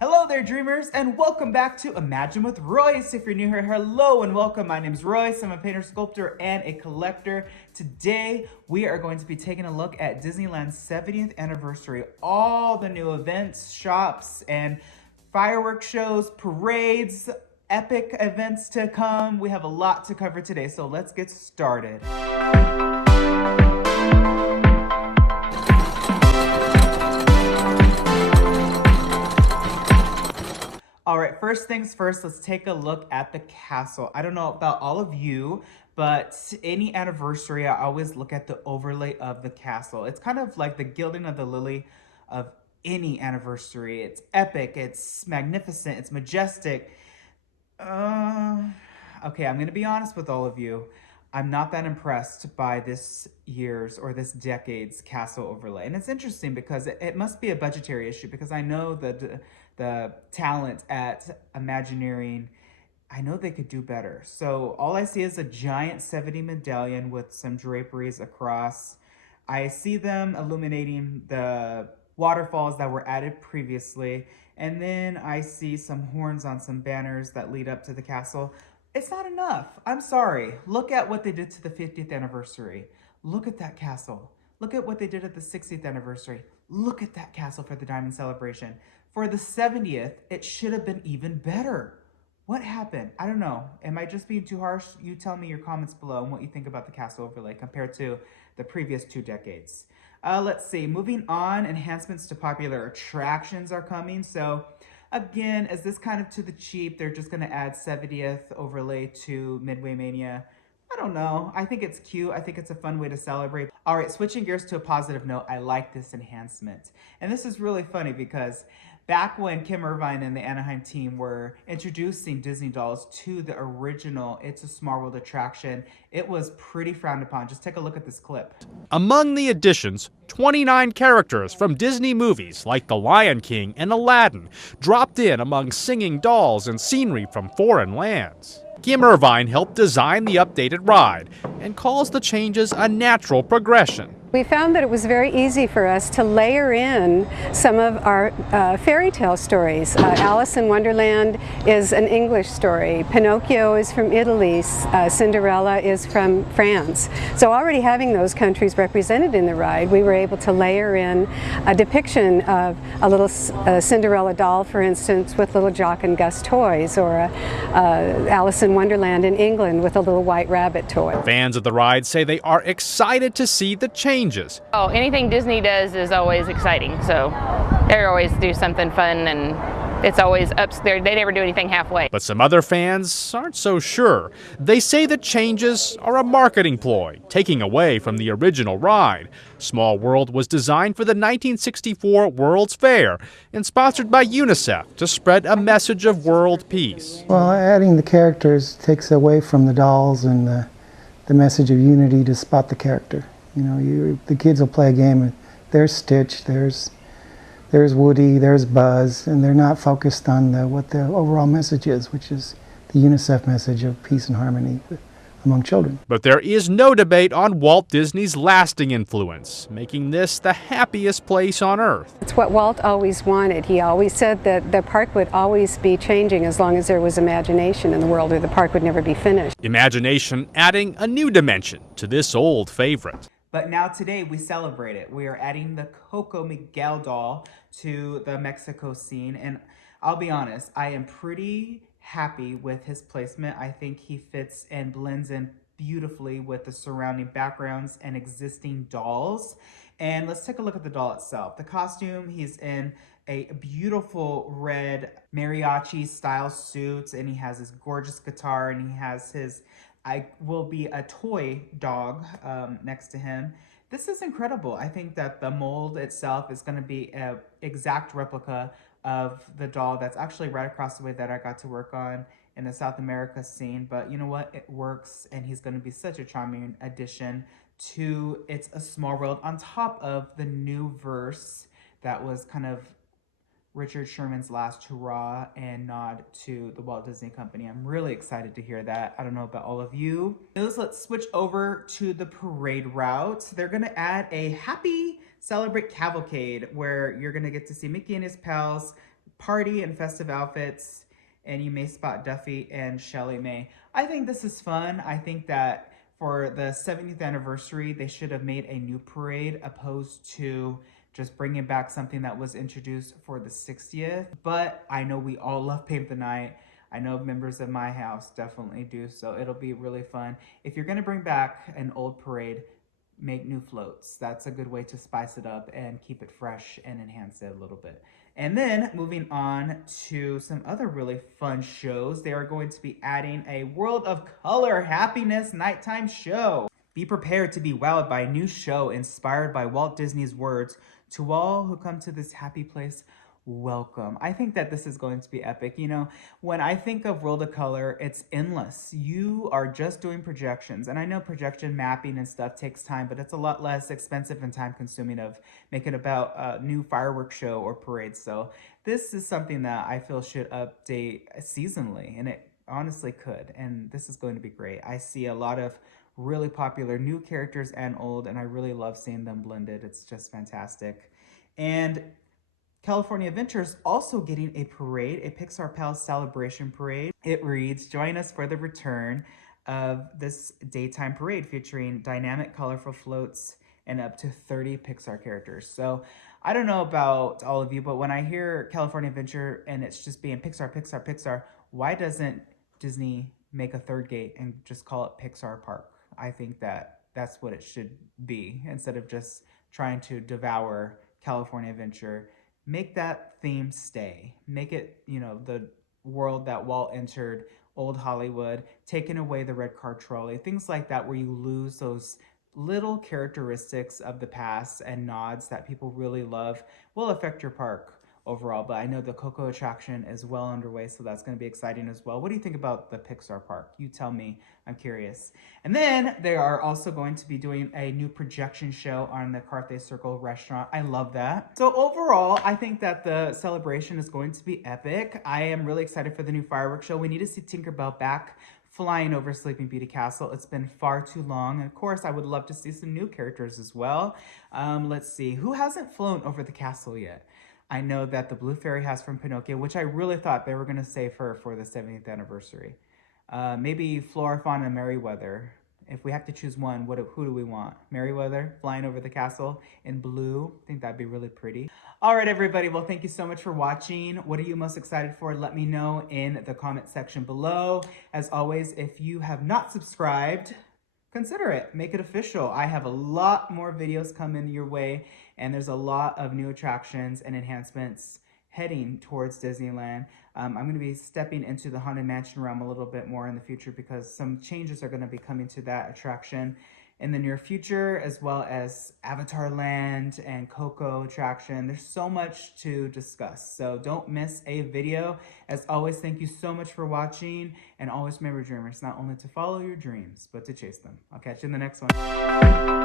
Hello there, dreamers, and welcome back to Imagine with Royce. If you're new here, hello and welcome. My name's Royce. I'm a painter, sculptor, and a collector. Today, we are going to be taking a look at Disneyland's 70th anniversary. All the new events, shops, and fireworks shows, parades, epic events to come. We have a lot to cover today, so let's get started. All right, first things first, let's take a look at the castle. I don't know about all of you, but any anniversary, I always look at the overlay of the castle. It's kind of like the gilding of the lily of any anniversary. It's epic, it's magnificent, it's majestic. Okay, I'm gonna be honest with all of you. I'm not that impressed by this year's or this decade's castle overlay. And it's interesting because it must be a budgetary issue because I know that the talent at Imagineering, I know they could do better. So all I see is a giant 70 medallion with some draperies across. I see them illuminating the waterfalls that were added previously. And then I see some horns on some banners that lead up to the castle. It's not enough. I'm sorry. Look at what they did to the 50th anniversary. Look at that castle. Look at what they did at the 60th anniversary. Look at that castle for the Diamond Celebration. For the 70th, it should have been even better. What happened? I don't know. Am I just being too harsh? You tell me your comments below and what you think about the castle overlay compared to the previous 2 decades. Let's see. Moving on, enhancements to popular attractions are coming. So again, is this kind of to the cheap? They're just going to add 70th overlay to Midway Mania. I don't know. I think it's cute. I think it's a fun way to celebrate. All right, switching gears to a positive note, I like this enhancement. And this is really funny because back when Kim Irvine and the Anaheim team were introducing Disney dolls to the original It's a Small World attraction, it was pretty frowned upon. Just take a look at this clip. Among the additions, 29 characters from Disney movies like The Lion King and Aladdin dropped in among singing dolls and scenery from foreign lands. Kim Irvine helped design the updated ride and calls the changes a natural progression. We found that it was very easy for us to layer in some of our fairy tale stories. Alice in Wonderland is an English story. Pinocchio is from Italy. Cinderella is from France. So already having those countries represented in the ride, we were able to layer in a depiction of a little Cinderella doll, for instance, with little Jock and Gus toys, or Alice in Wonderland in England with a little white rabbit toy. Fans of the ride say they are excited to see the changes. Oh, anything Disney does is always exciting, so they always do something fun, and it's always up there. They never do anything halfway. But some other fans aren't so sure. They say the changes are a marketing ploy, taking away from the original ride. Small World was designed for the 1964 World's Fair and sponsored by UNICEF to spread a message of world peace. Well, adding the characters takes away from the dolls and the message of unity to spot the character. You know, the kids will play a game and there's Stitch, there's Woody, there's Buzz, and they're not focused on what the overall message is, which is the UNICEF message of peace and harmony among children. But there is no debate on Walt Disney's lasting influence, making this the happiest place on Earth. It's what Walt always wanted. He always said that the park would always be changing as long as there was imagination in the world, or the park would never be finished. Imagination adding a new dimension to this old favorite. But now today we celebrate it. We are adding the Coco Miguel doll to the Mexico scene. And I'll be honest, I am pretty happy with his placement. I think he fits and blends in beautifully with the surrounding backgrounds and existing dolls. And let's take a look at the doll itself. The costume, he's in a beautiful red mariachi style suit, and he has his gorgeous guitar, and he has his will be a toy dog next to him. This is incredible. I think that the mold itself is going to be an exact replica of the doll that's actually right across the way that I got to work on in the South America scene. But you know what? It works, and he's going to be such a charming addition to It's a Small World on top of the new verse that was kind of Richard Sherman's last hurrah and nod to the Walt Disney Company. I'm really excited to hear that. I don't know about all of you. Let's switch over to the parade route. They're gonna add a Happy Celebrate Cavalcade where you're gonna get to see Mickey and his pals party and festive outfits, and you may spot Duffy and Shelly May. I think this is fun. I think that for the 70th anniversary, they should have made a new parade opposed to just bringing back something that was introduced for the 60th. But I know we all love Paint the Night. I know members of my house definitely do, so it'll be really fun. If you're gonna bring back an old parade, make new floats. That's a good way to spice it up and keep it fresh and enhance it a little bit. And then moving on to some other really fun shows, they are going to be adding a World of Color Happiness nighttime show. Be prepared to be wowed by a new show inspired by Walt Disney's words, "To all who come to this happy place, welcome." I think that this is going to be epic. You know, when I think of World of Color, it's endless. You are just doing projections. And I know projection mapping and stuff takes time, but it's a lot less expensive and time consuming of making about a new fireworks show or parade. So this is something that I feel should update seasonally, and it honestly could. And this is going to be great. I see a lot of really popular new characters and old, and I really love seeing them blended. It's just fantastic. And California Adventure's also getting a parade, a Pixar Pals celebration parade. It reads, "Join us for the return of this daytime parade featuring dynamic, colorful floats and up to 30 Pixar characters." So I don't know about all of you, but when I hear California Adventure and it's just being Pixar, Pixar, Pixar, why doesn't Disney make a third gate and just call it Pixar Park? I think that that's what it should be, instead of just trying to devour California Adventure. Make that theme stay. Make it, you know, the world that Walt entered, old Hollywood, taking away the red car trolley, things like that, where you lose those little characteristics of the past and nods that people really love will affect your park overall. But I know the Coco attraction is well underway, so that's going to be exciting as well. What do you think about the Pixar park? You tell me. I'm curious. And then they are also going to be doing a new projection show on the Carthay Circle restaurant. I love that. So overall, I think that the celebration is going to be epic. I am really excited for the new fireworks show. We need to see Tinkerbell back flying over Sleeping Beauty Castle. It's been far too long. And of course, I would love to see some new characters as well. Let's see. Who hasn't flown over the castle yet? I know that the Blue Fairy has from Pinocchio, which I really thought they were going to save her for the 70th anniversary. Maybe Flora, Fauna, and Merryweather. If we have to choose one, who do we want? Merryweather flying over the castle in blue. I think that'd be really pretty. All right, everybody. Well, thank you so much for watching. What are you most excited for? Let me know in the comment section below. As always, if you have not subscribed, consider it. Make it official. I have a lot more videos coming your way, and there's a lot of new attractions and enhancements heading towards Disneyland. I'm going to be stepping into the Haunted Mansion realm a little bit more in the future, because some changes are going to be coming to that attraction in the near future, as well as Avatar Land and Coco attraction. There's so much to discuss, so don't miss a video. As always, thank you so much for watching, and always remember, dreamers, not only to follow your dreams, but to chase them. I'll catch you in the next one.